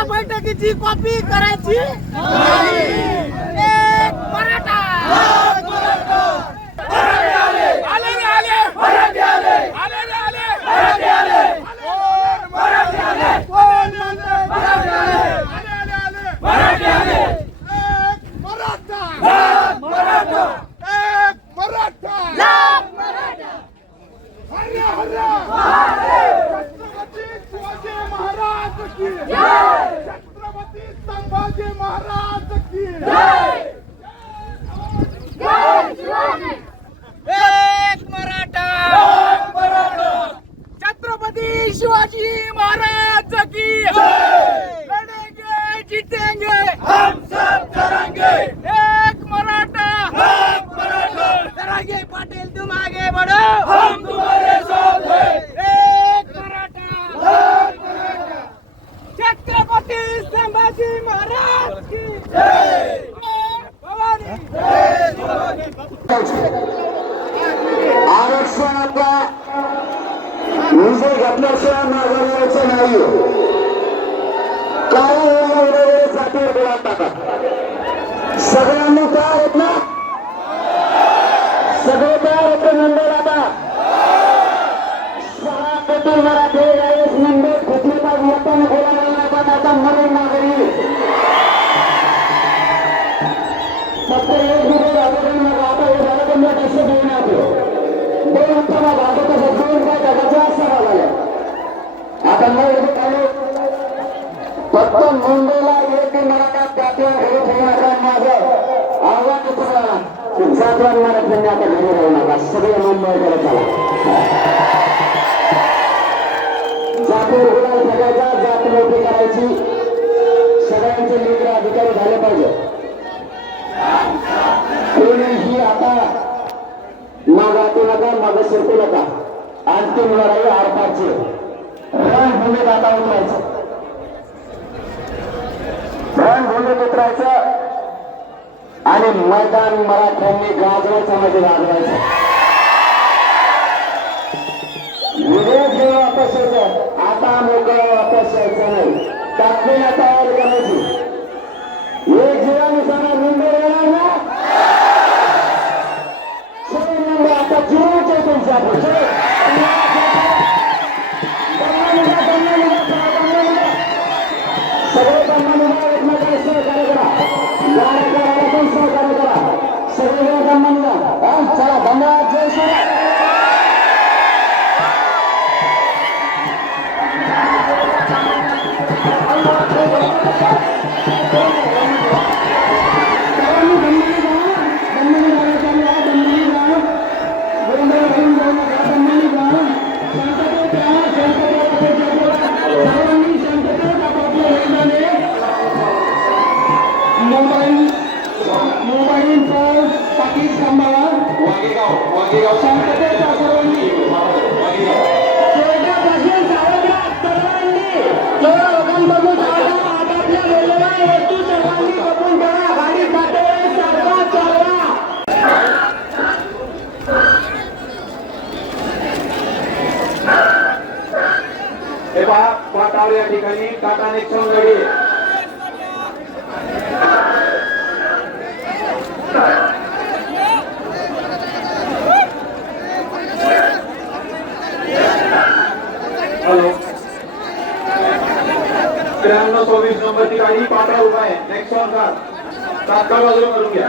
या बैठकीची कॉपी करायची? एक मराठा आले रे आले आले रे आले कोण म्हणते? आले, आले, आले. एक मराठा एक मराठा हर्या, हर्या. छत्रपती शिवाजी महाराज की छत्रपती संभाजी महाराज की। एक मराठा। छत्रपती शिवाजी महाराज की लड़ेंगे जीतेंगे हम सब करेंगे एक मराठा एक मराठा करांगे पाटिल तुम आगे बढ़ो हम तुम्हारे साथ हैं एक मराठा एक मराठा छत्रपती संभाजी महाराज की भवानी आरक्षणाचा विजय घेतल्याशिवाय माघार यायचं नाही. काय एवढे बोला टाका आता मग फक्त मुंबईला एक मराठा जातीवर घरी ठेवण्याचं माझं. आव्हान तुम्हाला. जातीवर मराठ्यांनी आता घरी राहू नका. सगळे मुंबईकडे चला. जातीवर गुलाल फेकायचा जात मोठी करायची. सगळ्यांचे मित्र अधिकारी झाले पाहिजे. कोणीही आता मागातू नका माग शिरकू नका. अंतिम लढाई आरपारची. रणभूमीत आता उतरायचं. रण रणभूमीत उतरायचं आणि मैदान मराठ्यांनी गाजवायचं म्हणजे गाजवायचं. विरोध जेव्हा वापस यायचं आता मोकळं वापस यायचं नाही. तातडीला आता सगळे दम्मानुभव एकमेकाला सहकार्य करा गाड्या करायला पण सहकार्य करा सगळे दम्मानुभव चला धन्यवाद जय श्री मोबाईल हे पहा पाटावर या ठिकाणी टाटा नेक्सॉन गाडी हॅलो. त्र्याण्णव चोवीस नंबरची गाडी पाटा उभा आहे. नेक्सॉन कार तात्काळ बाजूला करून घ्या.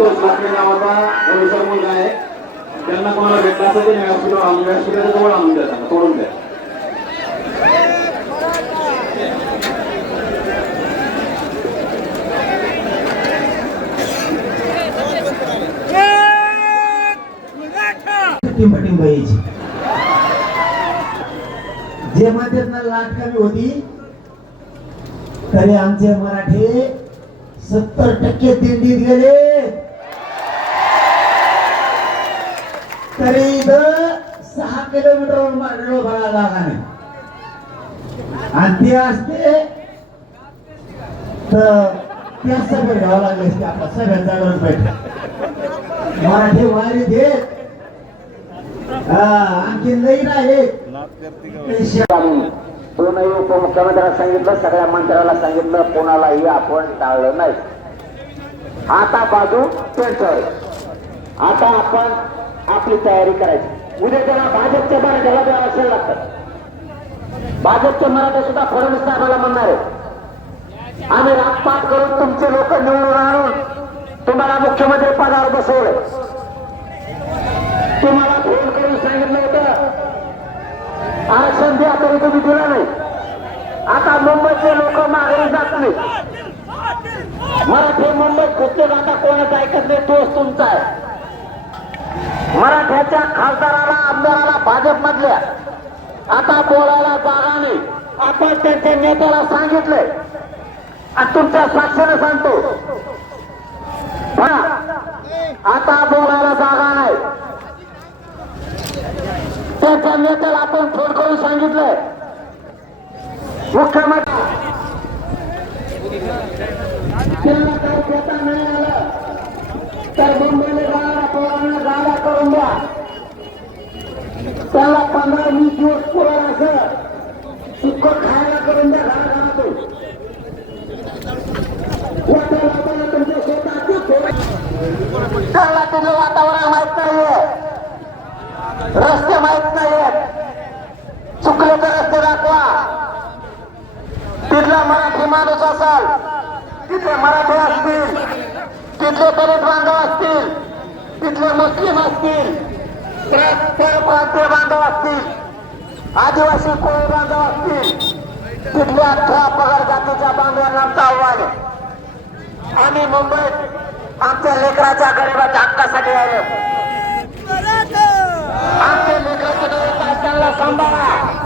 संतोष लाकडे नावाचा ओळखीचा मुलगा आहे. त्यांना कोणाला भेटला असेल ते व्यासपीठावर आणून व्यासपीठाच्या जवळ आणून द्या त्यांना तोडून द्या टिंबटिंब यायची जे म्हणतात लाट कमी होती तरी आमचे मराठी सत्तर टक्के दिंडीत गेले तरी इथं सहा किलोमीटरवर मांडलो भरा जागा नाही. आणि ते असते तर त्या सगळं घ्यावं लागले असते आपला सगळ्या जागरण पेठ मराठी वारी देत. आणखी लई राहिले. दोनही उपमुख्यमंत्र्यांना सांगितलं सगळ्या मंत्र्याला सांगितलं कोणालाही आपण टाळलं नाही. आता बाजू त्यांच्यावर आता आपण आपली तयारी करायची. उद्या त्याला भाजपच्या मराठ्याला द्यावं असेल लागतात भाजपचे मराठे सुद्धा फडणवीस साहेबाला म्हणणार आहे आम्ही राजपाट करून तुमचे लोक निवडून आणून तुम्हाला मुख्यमंत्री पदावर बसवलं तुम्हाला फोन करून सांगितलं होतं. आरक्षण द्या तरी तुम्ही दिला नाही. आता मुंबईचे लोक माघारी जात नाही मराठी मुंबईत कुठे आता कोणाचं ऐकत नाही तोच तुमचा आहे. मराठ्याच्या खासदाराला आमदाराला भाजप मधल्या आता बोलायला जागा नाही. आपण त्यांच्या नेत्याला सांगितलंय. आणि तुमच्या साक्षीने सांगतो. हा, आता बोलायला जागा नाही. त्यांच्या नेत्याला आपण फोन करून सांगितलंय. मुख्यमंत्री त्यांना काही देता नाही आलं तर मुंबईला जाणारा पोरांना गाड्या करून द्या त्याला पंधरा वीस दिवस पुरायला असं सुख खायला करून द्या घराघरातून हॉटेल हॉटेल तुमच्या स्वतःचे त्याला तिथलं वातावरण माहीत नाहीये रस्ते माहीत नाहीयेत चुकले तर रस्ते दाखवा तिथला मराठी माणूस असाल तिथले मराठी असतील तिथले दलित बांधव असतील तिथले मुस्लिम असतील प्रांतीय बांधव असतील आदिवासी कोळी बांधव असतील तिथल्या अठरा पगार जातीच्या बांधवांना आमचं आव्हान आहे. आम्ही मुंबईत आमच्या लेकराच्या गरीबाच्या हक्कासाठी आलो. आमच्या लेकराच्या गरीब त्यांना सांभाळा.